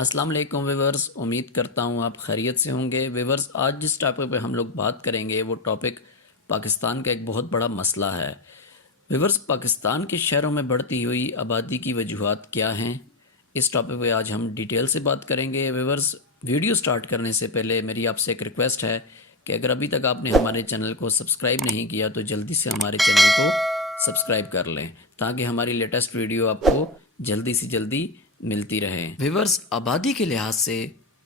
السلام علیکم ویورز، امید کرتا ہوں آپ خیریت سے ہوں گے۔ ویورز، آج جس ٹاپک پہ ہم لوگ بات کریں گے وہ ٹاپک پاکستان کا ایک بہت بڑا مسئلہ ہے۔ ویورز، پاکستان کے شہروں میں بڑھتی ہوئی آبادی کی وجوہات کیا ہیں، اس ٹاپک پہ آج ہم ڈیٹیل سے بات کریں گے۔ ویورز، ویڈیو سٹارٹ کرنے سے پہلے میری آپ سے ایک ریکویسٹ ہے کہ اگر ابھی تک آپ نے ہمارے چینل کو سبسکرائب نہیں کیا تو جلدی سے ہمارے چینل کو سبسکرائب کر لیں تاکہ ہماری لیٹسٹ ویڈیو آپ کو جلدی سے جلدی ملتی رہے۔ ویورز، آبادی کے لحاظ سے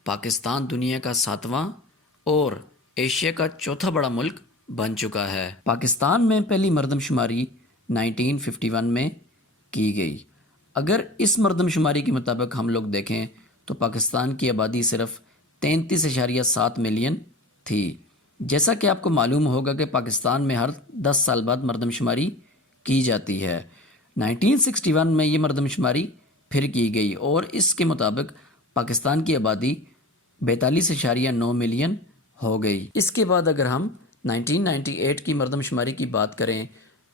پاکستان دنیا کا 7واں اور ایشیا کا چوتھا بڑا ملک بن چکا ہے۔ پاکستان میں پہلی مردم شماری 1951 میں کی گئی۔ اگر اس مردم شماری کے مطابق ہم لوگ دیکھیں تو پاکستان کی آبادی صرف 33.7 ملین تھی۔ جیسا کہ آپ کو معلوم ہوگا کہ پاکستان میں ہر 10 سال بعد مردم شماری کی جاتی ہے۔ 1961 میں یہ مردم شماری پھر کی گئی اور اس کے مطابق پاکستان کی آبادی 42.9 ملین ہو گئی۔ اس کے بعد اگر ہم 1998 کی مردم شماری کی بات کریں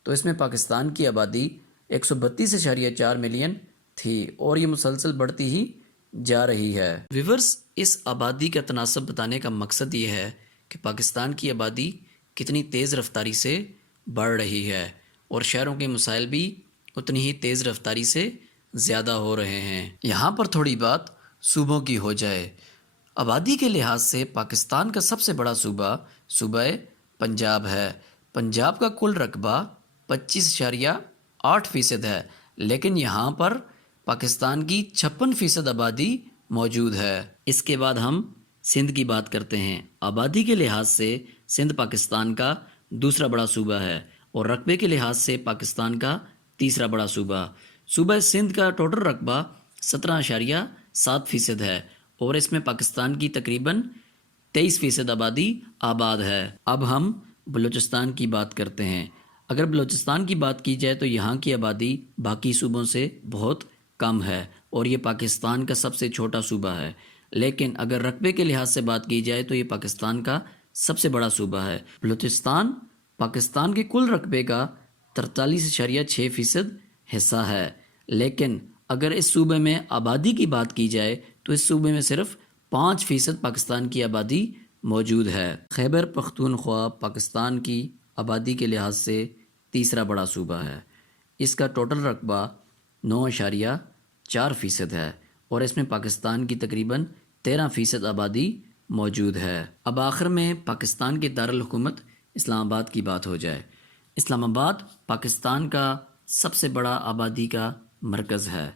تو اس میں پاکستان کی آبادی 132.4 ملین تھی اور یہ مسلسل بڑھتی ہی جا رہی ہے۔ ویورز، اس آبادی کا تناسب بتانے کا مقصد یہ ہے کہ پاکستان کی آبادی کتنی تیز رفتاری سے بڑھ رہی ہے اور شہروں کے مسائل بھی اتنی ہی تیز رفتاری سے زیادہ ہو رہے ہیں۔ یہاں پر تھوڑی بات صوبوں کی ہو جائے۔ آبادی کے لحاظ سے پاکستان کا سب سے بڑا صوبہ پنجاب ہے۔ پنجاب کا کل رقبہ 25.8% ہے، لیکن یہاں پر پاکستان کی 56% آبادی موجود ہے۔ اس کے بعد ہم سندھ کی بات کرتے ہیں۔ آبادی کے لحاظ سے سندھ پاکستان کا دوسرا بڑا صوبہ ہے اور رقبے کے لحاظ سے پاکستان کا تیسرا بڑا صوبہ سندھ کا ٹوٹل رقبہ 17.7% ہے اور اس میں پاکستان کی تقریباً 23% آبادی آباد ہے۔ اب ہم بلوچستان کی بات کرتے ہیں۔ اگر بلوچستان کی بات کی جائے تو یہاں کی آبادی باقی صوبوں سے بہت کم ہے اور یہ پاکستان کا سب سے چھوٹا صوبہ ہے، لیکن اگر رقبے کے لحاظ سے بات کی جائے تو یہ پاکستان کا سب سے بڑا صوبہ ہے۔ بلوچستان پاکستان کے کل رقبے کا 43.6% حصہ ہے، لیکن اگر اس صوبے میں آبادی کی بات کی جائے تو اس صوبے میں صرف 5% پاکستان کی آبادی موجود ہے۔ خیبر پختونخوا پاکستان کی آبادی کے لحاظ سے تیسرا بڑا صوبہ ہے۔ اس کا ٹوٹل رقبہ 9.4% ہے اور اس میں پاکستان کی تقریباً 13% آبادی موجود ہے۔ اب آخر میں پاکستان کے دارالحکومت اسلام آباد کی بات ہو جائے۔ اسلام آباد پاکستان کا سب سے بڑا آبادی کا مرکز ہے۔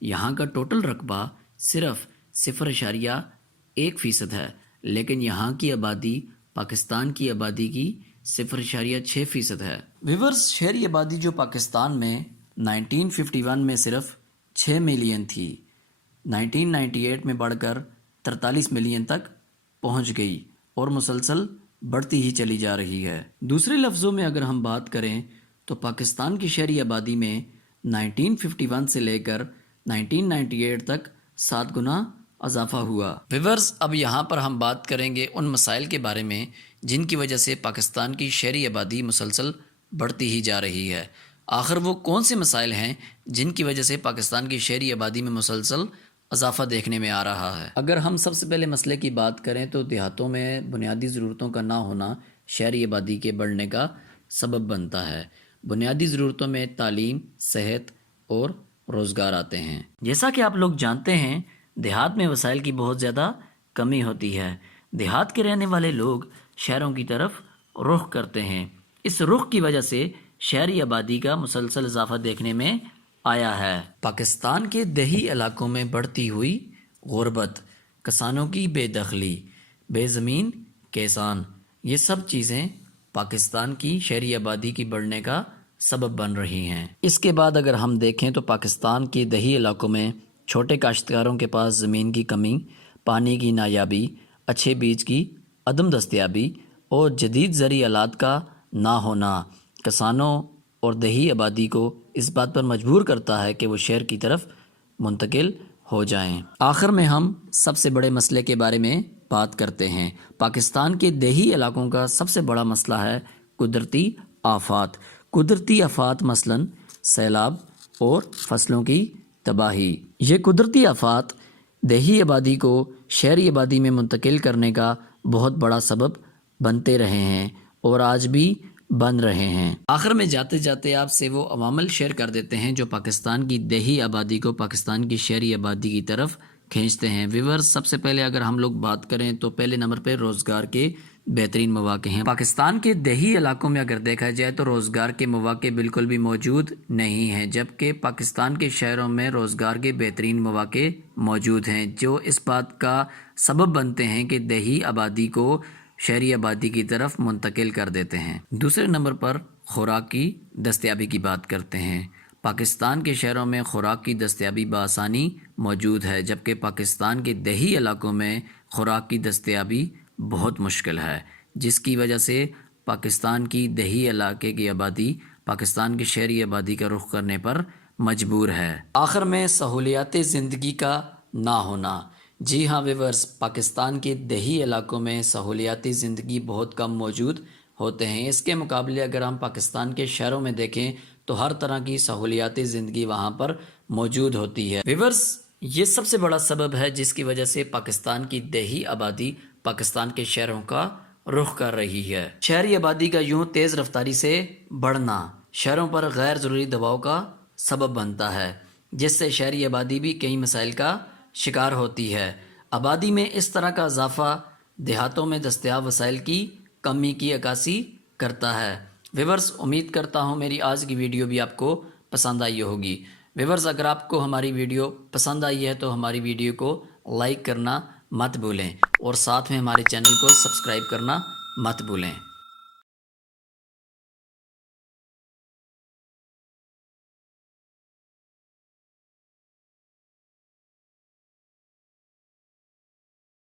یہاں کا ٹوٹل رقبہ صرف 0.1% ہے، لیکن یہاں کی آبادی پاکستان کی آبادی کی 0.6% ہے۔ ویورز، شہری آبادی جو پاکستان میں 1951 میں صرف 6 ملین تھی، 1998 میں بڑھ کر 43 ملین تک پہنچ گئی اور مسلسل بڑھتی ہی چلی جا رہی ہے۔ دوسرے لفظوں میں اگر ہم بات کریں تو پاکستان کی شہری آبادی میں 1951 سے لے کر 1998 تک 7 گنا اضافہ ہوا۔ ویورز، اب یہاں پر ہم بات کریں گے ان مسائل کے بارے میں جن کی وجہ سے پاکستان کی شہری آبادی مسلسل بڑھتی ہی جا رہی ہے۔ آخر وہ کون سے مسائل ہیں جن کی وجہ سے پاکستان کی شہری آبادی میں مسلسل اضافہ دیکھنے میں آ رہا ہے؟ اگر ہم سب سے پہلے مسئلے کی بات کریں تو دیہاتوں میں بنیادی ضرورتوں کا نہ ہونا شہری آبادی کے بڑھنے کا سبب بنتا ہے۔ بنیادی ضرورتوں میں تعلیم، صحت اور روزگار آتے ہیں۔ جیسا کہ آپ لوگ جانتے ہیں، دیہات میں وسائل کی بہت زیادہ کمی ہوتی ہے۔ دیہات کے رہنے والے لوگ شہروں کی طرف رخ کرتے ہیں۔ اس رخ کی وجہ سے شہری آبادی کا مسلسل اضافہ دیکھنے میں آیا ہے۔ پاکستان کے دیہی علاقوں میں بڑھتی ہوئی غربت، کسانوں کی بے دخلی، بے زمین کسان، یہ سب چیزیں پاکستان کی شہری آبادی کی بڑھنے کا سبب بن رہی ہیں۔ اس کے بعد اگر ہم دیکھیں تو پاکستان کے دیہی علاقوں میں چھوٹے کاشتکاروں کے پاس زمین کی کمی، پانی کی نایابی، اچھے بیج کی عدم دستیابی اور جدید زرعی آلات کا نہ ہونا کسانوں اور دیہی آبادی کو اس بات پر مجبور کرتا ہے کہ وہ شہر کی طرف منتقل ہو جائیں۔ آخر میں ہم سب سے بڑے مسئلے کے بارے میں بات کرتے ہیں۔ پاکستان کے دیہی علاقوں کا سب سے بڑا مسئلہ ہے قدرتی آفات۔ قدرتی آفات مثلاً سیلاب اور فصلوں کی تباہی۔ یہ قدرتی آفات دیہی آبادی کو شہری آبادی میں منتقل کرنے کا بہت بڑا سبب بنتے رہے ہیں اور آج بھی بن رہے ہیں۔ آخر میں جاتے جاتے آپ سے وہ عوامل شیئر کر دیتے ہیں جو پاکستان کی دیہی آبادی کو پاکستان کی شہری آبادی کی طرف کھینچتے ہیں۔ ویورز، سب سے پہلے اگر ہم لوگ بات کریں تو پہلے نمبر پہ روزگار کے بہترین مواقع ہیں۔ پاکستان کے دیہی علاقوں میں اگر دیکھا جائے تو روزگار کے مواقع بالکل بھی موجود نہیں ہیں، جبکہ پاکستان کے شہروں میں روزگار کے بہترین مواقع موجود ہیں، جو اس بات کا سبب بنتے ہیں کہ دیہی آبادی کو شہری آبادی کی طرف منتقل کر دیتے ہیں۔ دوسرے نمبر پر خوراک کی دستیابی کی بات کرتے ہیں۔ پاکستان کے شہروں میں خوراک کی دستیابی بآسانی موجود ہے، جبکہ پاکستان کے دیہی علاقوں میں خوراک کی دستیابی بہت مشکل ہے، جس کی وجہ سے پاکستان کی دیہی علاقے کی آبادی پاکستان کی شہری آبادی کا رخ کرنے پر مجبور ہے۔ آخر میں سہولیات زندگی کا نہ ہونا۔ جی ہاں ویورز، پاکستان کے دیہی علاقوں میں سہولیاتی زندگی بہت کم موجود ہوتے ہیں۔ اس کے مقابلے اگر ہم پاکستان کے شہروں میں دیکھیں تو ہر طرح کی سہولیاتی زندگی وہاں پر موجود ہوتی ہے۔ ویورز، یہ سب سے بڑا سبب ہے جس کی وجہ سے پاکستان کی دیہی آبادی پاکستان کے شہروں کا رخ کر رہی ہے۔ شہری آبادی کا یوں تیز رفتاری سے بڑھنا شہروں پر غیر ضروری دباؤ کا سبب بنتا ہے، جس سے شہری آبادی بھی کئی مسائل کا شکار ہوتی ہے۔ آبادی میں اس طرح کا اضافہ دیہاتوں میں دستیاب وسائل کی کمی کی عکاسی کرتا ہے۔ ویورز، امید کرتا ہوں میری آج کی ویڈیو بھی آپ کو پسند آئی ہوگی۔ ویورز، اگر آپ کو ہماری ویڈیو پسند آئی ہے تو ہماری ویڈیو کو لائک کرنا مت بھولیں اور ساتھ میں ہمارے چینل کو سبسکرائب کرنا مت بھولیں۔